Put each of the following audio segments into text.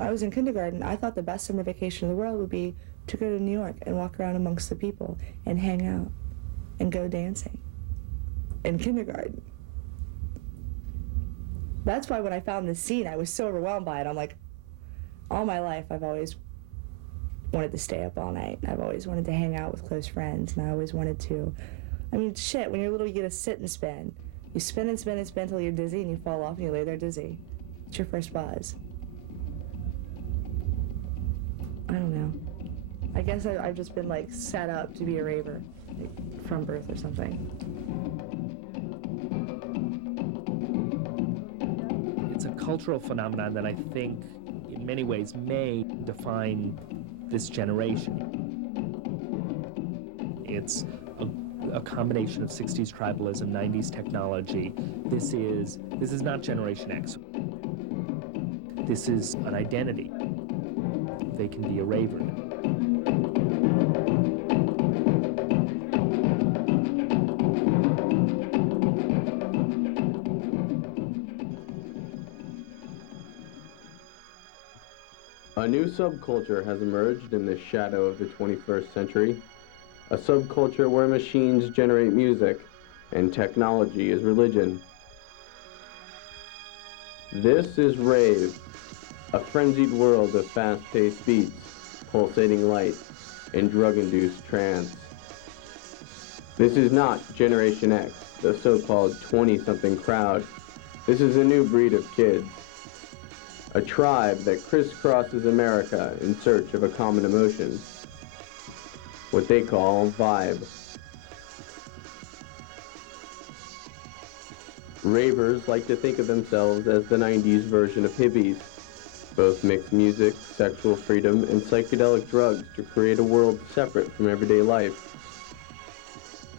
when I was in kindergarten, I thought the best summer vacation in the world would be to go to New York and walk around amongst the people and hang out and go dancing in kindergarten. That's why when I found this scene, I was so overwhelmed by it. I'm like, all my life, I've always wanted to stay up all night. I've always wanted to hang out with close friends, and I always wanted to, I mean, shit, when you're little, you get to sit and spin. You spin and spin and spin until you're dizzy, and you fall off and you lay there dizzy. It's your first buzz. I don't know. I guess I've just been, like, set up to be a raver, like, from birth or something. It's a cultural phenomenon that I think, in many ways, may define this generation. It's a combination of 60s tribalism, 90s technology. This is not Generation X. This is an identity. They can be a raver. A new subculture has emerged in the shadow of the 21st century. A subculture where machines generate music and technology is religion. This is rave, a frenzied world of fast-paced beats, pulsating light, and drug-induced trance. This is not Generation X, the so-called 20-something crowd. This is a new breed of kids. A tribe that crisscrosses America in search of a common emotion. What they call vibe. Ravers like to think of themselves as the 90s version of hippies. Both mix music, sexual freedom, and psychedelic drugs to create a world separate from everyday life.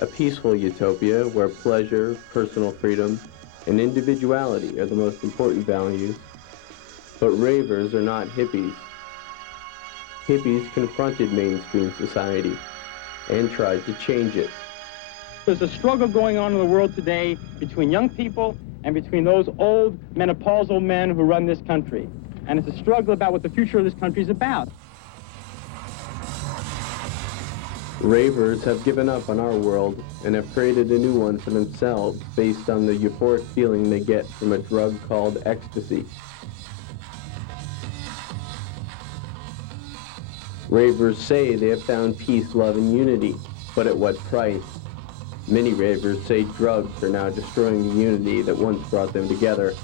A peaceful utopia where pleasure, personal freedom, and individuality are the most important values. But ravers are not hippies. Hippies confronted mainstream society and tried to change it. There's a struggle going on in the world today between young people and between those old menopausal men who run this country. And it's a struggle about what the future of this country is about. Ravers have given up on our world and have created a new one for themselves based on the euphoric feeling they get from a drug called ecstasy. Ravers say they have found peace, love, and unity, but at what price? Many ravers say drugs are now destroying the unity that once brought them together.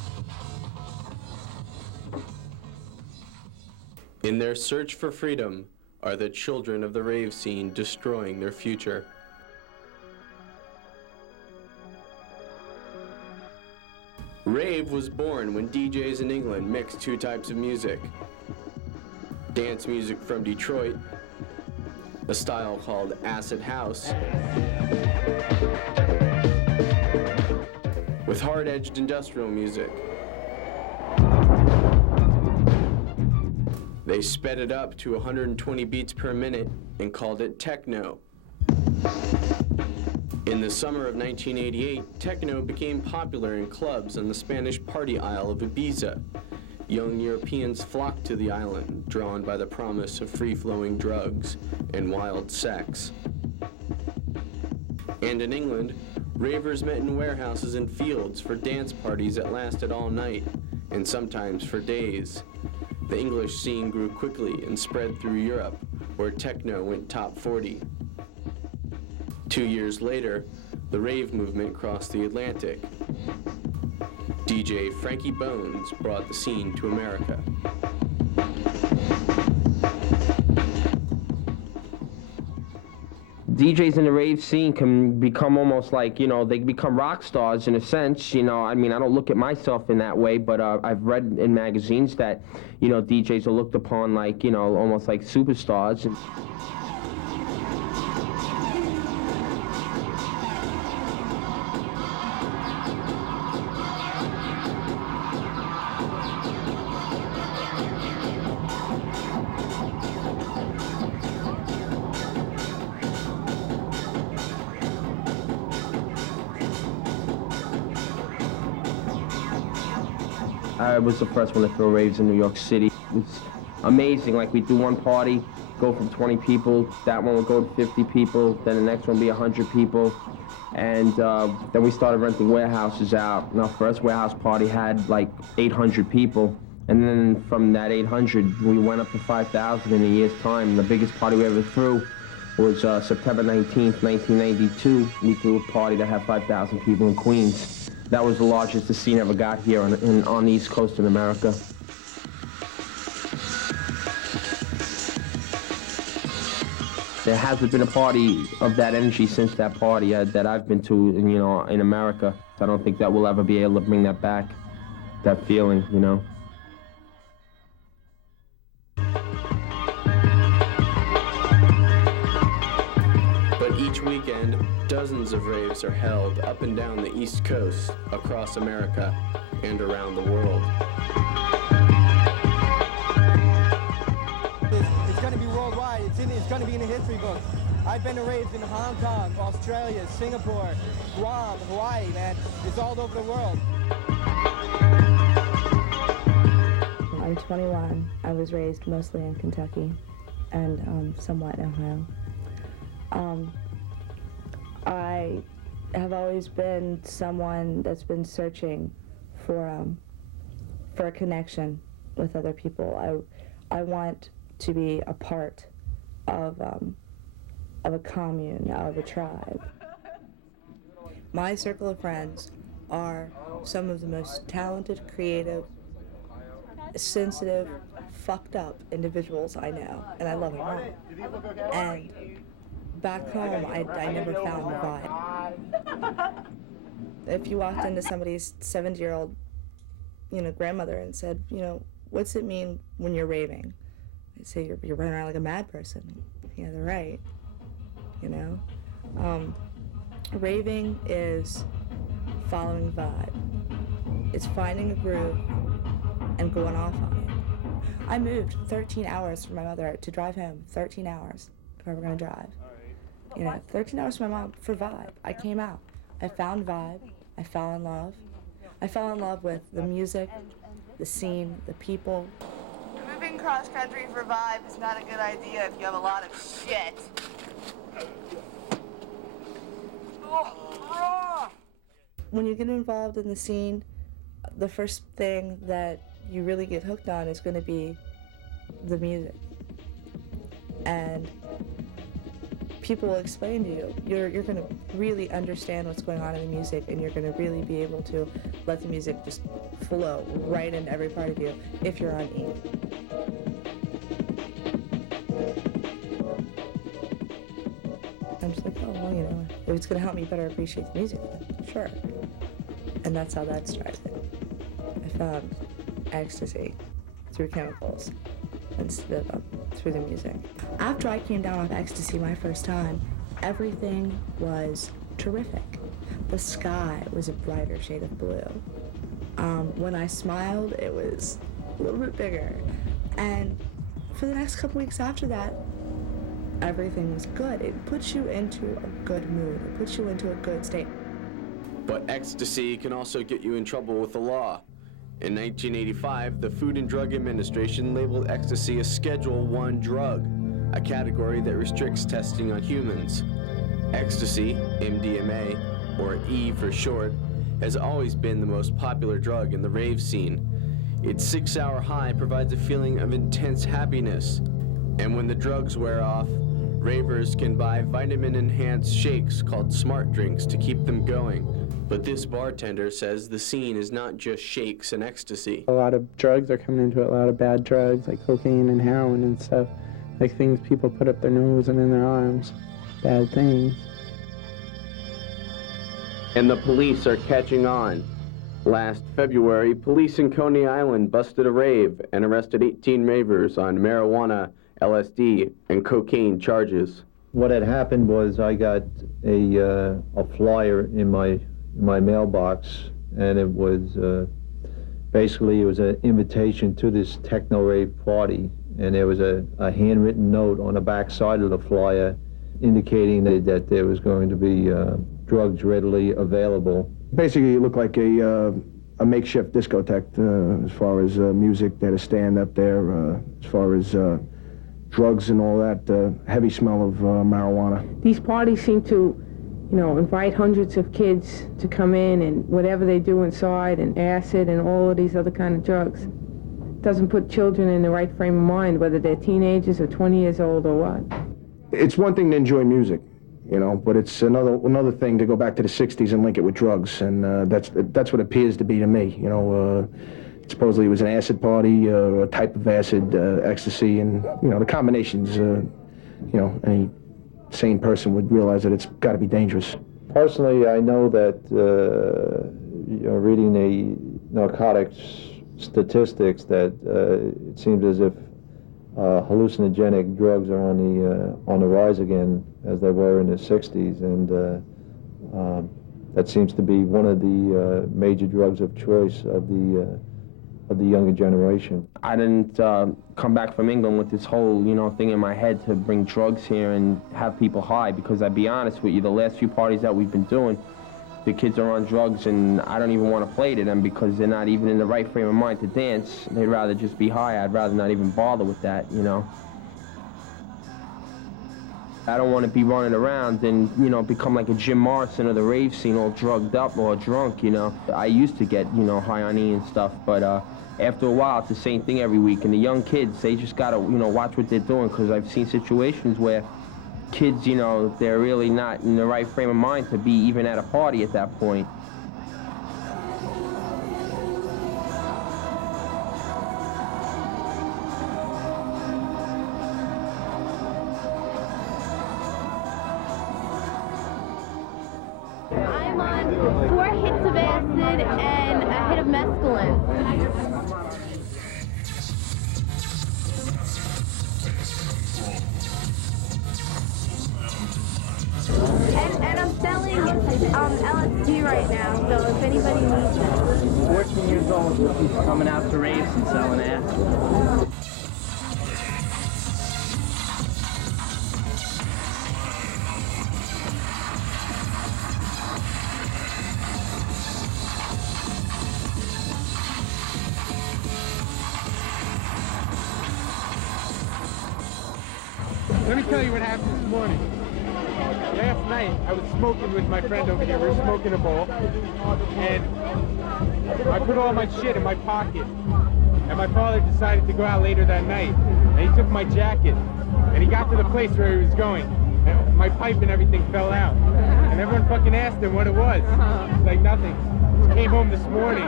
In their search for freedom, are the children of the rave scene destroying their future? Rave was born when DJs in England mixed two types of music. Dance music from Detroit, a style called acid house, with hard-edged industrial music. They sped it up to 120 beats per minute and called it techno. In the summer of 1988, techno became popular in clubs on the Spanish party isle of Ibiza. Young Europeans flocked to the island, drawn by the promise of free-flowing drugs and wild sex. And in England, ravers met in warehouses and fields for dance parties that lasted all night, and sometimes for days. The English scene grew quickly and spread through Europe, where techno went top 40. 2 years later, the rave movement crossed the Atlantic. DJ Frankie Bones brought the scene to America. DJs in the rave scene can become almost like, they become rock stars in a sense, I mean, I don't look at myself in that way, but I've read in magazines that, DJs are looked upon like, almost like superstars. I was the first one to throw raves in New York City. It's amazing. Like, we do one party, go from 20 people, that one will go to 50 people, then the next one will be 100 people. And then we started renting warehouses out. And our first warehouse party had like 800 people. And then from that 800, we went up to 5,000 in a year's time. The biggest party we ever threw was September 19th, 1992. We threw a party that had 5,000 people in Queens. That was the largest the scene ever got here on the East Coast in America. There hasn't been a party of that energy since that party that I've been to, in America. I don't think that we'll ever be able to bring that back, that feeling, But each weekend, dozens of raves are held up and down the East Coast, across America, and around the world. It's going to be worldwide. It's going to be in the history books. I've been to raves in Hong Kong, Australia, Singapore, Guam, Hawaii, man. It's all over the world. I'm 21. I was raised mostly in Kentucky and somewhat in Ohio. I have always been someone that's been searching for a connection with other people. I want to be a part of a commune, of a tribe. My circle of friends are some of the most talented, creative, sensitive, fucked up individuals I know, and I love them all. And back home, I never found the vibe. If you walked into somebody's 70-year-old, grandmother and said, what's it mean when you're raving? They'd say, you're running around like a mad person. Yeah, they're right. Raving is following vibe. It's finding a groove and going off on it. I moved 13 hours from my mother to drive home, 13 hours if I were going to drive. 13 hours from my mom for vibe. I came out. I found vibe. I fell in love. I fell in love with the music, the scene, the people. Moving cross country for vibe is not a good idea if you have a lot of shit. When you get involved in the scene, the first thing that you really get hooked on is going to be the music. And people will explain to you. You're going to really understand what's going on in the music, and you're going to really be able to let the music just flow right into every part of you if you're on E. I'm just like, oh, well, if it's going to help me better appreciate the music, then sure. And that's how that started. I found ecstasy through chemicals instead of through the music. After I came down off ecstasy my first time, everything was terrific. The sky was a brighter shade of blue. When I smiled, it was a little bit bigger. And for the next couple weeks after that, everything was good. It puts you into a good mood. It puts you into a good state. But ecstasy can also get you in trouble with the law. In 1985, the Food and Drug Administration labeled ecstasy a Schedule I drug, a category that restricts testing on humans. Ecstasy, MDMA, or E for short, has always been the most popular drug in the rave scene. Its 6-hour high provides a feeling of intense happiness. And when the drugs wear off, ravers can buy vitamin-enhanced shakes called smart drinks to keep them going. But this bartender says the scene is not just shakes and ecstasy. A lot of drugs are coming into it, a lot of bad drugs like cocaine and heroin and stuff. Like things people put up their nose and in their arms. Bad things. And the police are catching on. Last February, police in Coney Island busted a rave and arrested 18 ravers on marijuana, LSD, and cocaine charges. What had happened was I got a flyer in my mailbox, and it was basically it was an invitation to this techno rave party, and there was a handwritten note on the back side of the flyer indicating that there was going to be drugs readily available. Basically, it looked like a a makeshift discotheque as far as music. They had a stand up there. As far as drugs and all that, heavy smell of marijuana. These parties seem to, you know, invite hundreds of kids to come in and whatever they do inside, and acid and all of these other kind of drugs. Doesn't put children in the right frame of mind, whether they're teenagers or 20 years old or what. It's one thing to enjoy music, you know, but it's another thing to go back to the 60s and link it with drugs, and that's what it appears to be to me, you know. Supposedly it was an acid party, a type of acid, ecstasy, and, you know, the combinations, you know, any sane person would realize that it's got to be dangerous. Personally, I know that, you know, reading the narcotics statistics, that it seems as if hallucinogenic drugs are on the rise again, as they were in the 60s, and that seems to be one of the major drugs of choice of the younger generation. I didn't come back from England with this whole, you know, thing in my head to bring drugs here and have people high, because I'd be honest with you, the last few parties that we've been doing, the kids are on drugs, and I don't even want to play to them because they're not even in the right frame of mind to dance. They'd rather just be high. I'd rather not even bother with that, you know. I don't want to be running around and, you know, become like a Jim Morrison of the rave scene, all drugged up or drunk, you know. I used to get, you know, high on E and stuff, but after a while, it's the same thing every week. And the young kids, they just got to, you know, watch what they're doing, because I've seen situations where kids, you know, they're really not in the right frame of mind to be even at a party at that point. I'm on 4 hits of acid and a hit of mescaline. And I'm selling LSD right now, so if anybody needs it. 14 years old, coming out to raves and selling acid. Let me tell you what happened this morning. Last night, I was smoking with my friend over here. We were smoking a bowl, and I put all my shit in my pocket. And my father decided to go out later that night, and he took my jacket, and he got to the place where he was going, and my pipe and everything fell out. And everyone fucking asked him what it was. He's like, nothing. He came home this morning.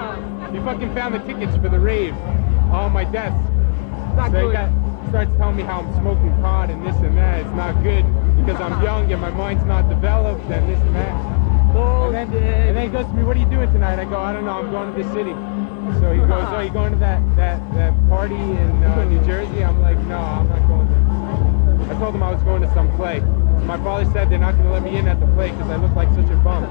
He fucking found the tickets for the rave on my desk. So he starts telling me how I'm smoking pot and this and that. It's not good because I'm young and my mind's not developed and this and that. And then he goes to me, what are you doing tonight? I go, I don't know, I'm going to the city. So he goes, oh, you going to that party in New Jersey? I'm like, no, I'm not going there. I told him I was going to some play. My father said they're not going to let me in at the play because I look like such a bum.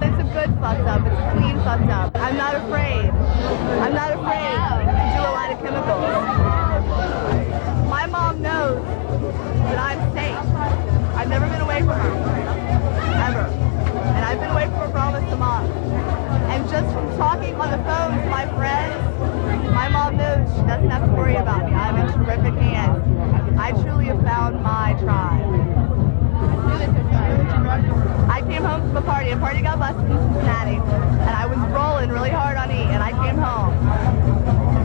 It's a good fucked up. It's a clean fucked up. I'm not afraid. I'm not afraid to do a lot of chemicals. My mom knows that I'm safe. I've never been away from her. Ever. And I've been away from her for almost a month. And just from talking on the phone to my friends, my mom knows she doesn't have to worry about me. I'm in terrific hands. I truly have found my tribe. I came home from a party got busted in Cincinnati, and I was rolling really hard on E, and I came home,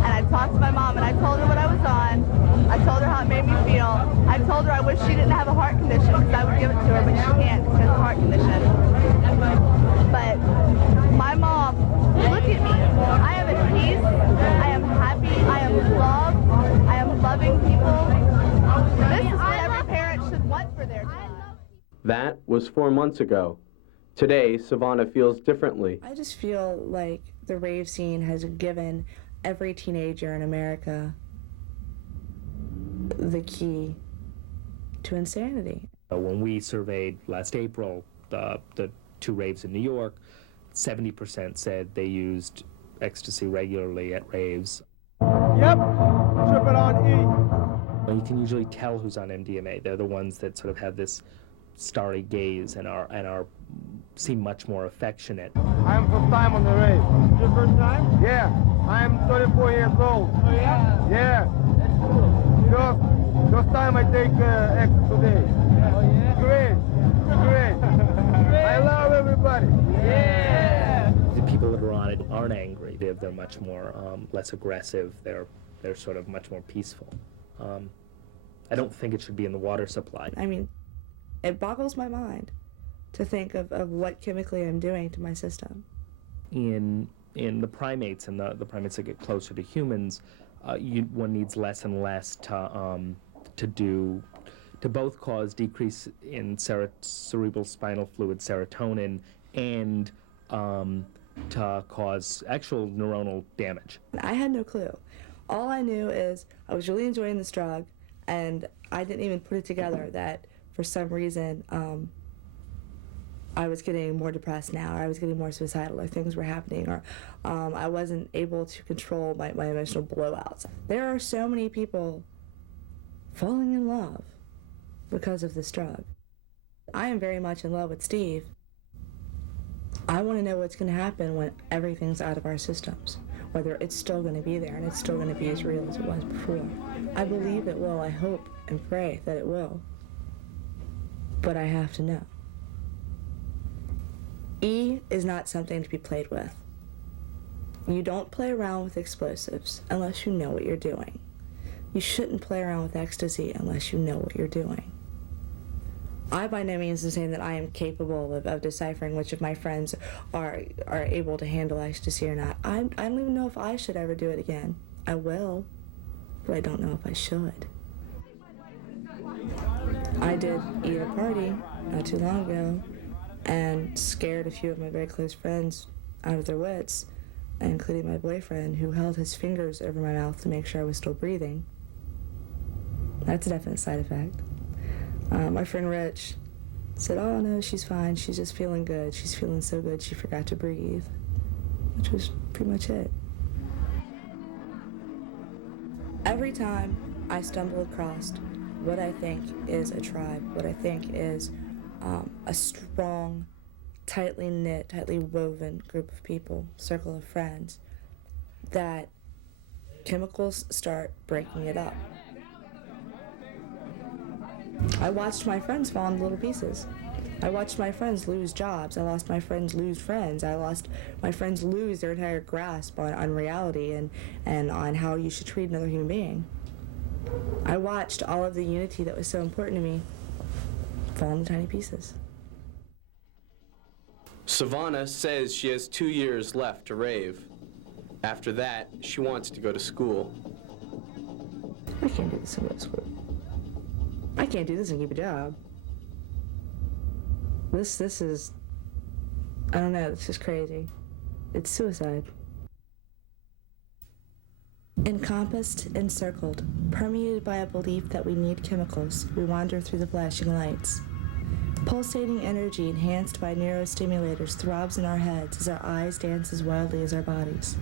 and I talked to my mom, and I told her what I was on, I told her how it made me feel, I told her I wish she didn't have a heart condition, because I would give it to her, but she can't, because of a heart condition. But my mom, look at me, I am at peace, I am happy, I am loved, I am loving people. This is what every parent should want for their child. That was 4 months ago. Today, Savannah feels differently. I just feel like the rave scene has given every teenager in America the key to insanity. When we surveyed last April the 2 raves in New York, 70% said they used ecstasy regularly at raves. Yep, tripping on E. You can usually tell who's on MDMA. They're the ones that sort of have this starry gaze and are seem much more affectionate. I am first time on the rave. Your first time? Yeah. I am 34 years old. Oh, yeah? Yeah. That's cool. First time I take X today. Oh, yeah? Great. Great. I love everybody. Yeah. The people that are on it aren't angry. They're much more, less aggressive. They're sort of much more peaceful. I don't think it should be in the water supply. I mean, it boggles my mind to think of what chemically I'm doing to my system. In the primates and the primates that get closer to humans, one needs less and less to both cause decrease in cerebral spinal fluid serotonin and to cause actual neuronal damage. I had no clue. All I knew is I was really enjoying this drug, and I didn't even put it together that for some reason I was getting more depressed now, or I was getting more suicidal, or things were happening, or I wasn't able to control my emotional blowouts. There are so many people falling in love because of this drug. I am very much in love with Steve. I want to know what's going to happen when everything's out of our systems, whether it's still going to be there and it's still going to be as real as it was before. I believe it will. I hope and pray that it will. But I have to know. E is not something to be played with. You don't play around with explosives unless you know what you're doing. You shouldn't play around with ecstasy unless you know what you're doing. I by no means am saying that I am capable of deciphering which of my friends are able to handle ecstasy or not. I don't even know if I should ever do it again. I will, but I don't know if I should. I did eat at a party not too long ago and scared a few of my very close friends out of their wits, including my boyfriend, who held his fingers over my mouth to make sure I was still breathing. That's a definite side effect. My friend Rich said, "Oh no, she's fine, she's just feeling good. She's feeling so good she forgot to breathe," which was pretty much it. Every time I stumble across what I think is a tribe, what I think is a strong, tightly knit, tightly woven group of people, circle of friends, that chemicals start breaking it up. I watched my friends fall into little pieces. I watched my friends lose jobs. I watched my friends lose friends. I watched my friends lose their entire grasp on reality and on how you should treat another human being. I watched all of the unity that was so important to me fall into tiny pieces. Savannah says she has 2 years left to rave. After that, she wants to go to school. I can't do this and go to school. I can't do this and keep a job. This is, I don't know, this is crazy. It's suicide. Encompassed, encircled, permeated by a belief that we need chemicals, we wander through the flashing lights. Pulsating energy enhanced by neurostimulators throbs in our heads as our eyes dance as wildly as our bodies.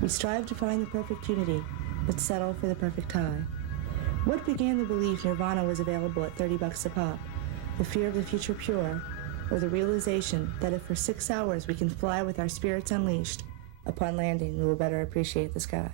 We strive to find the perfect unity, but settle for the perfect high. What began the belief nirvana was available at $30 a pop? The fear of the future pure, or the realization that if for 6 hours we can fly with our spirits unleashed, upon landing we will better appreciate the sky?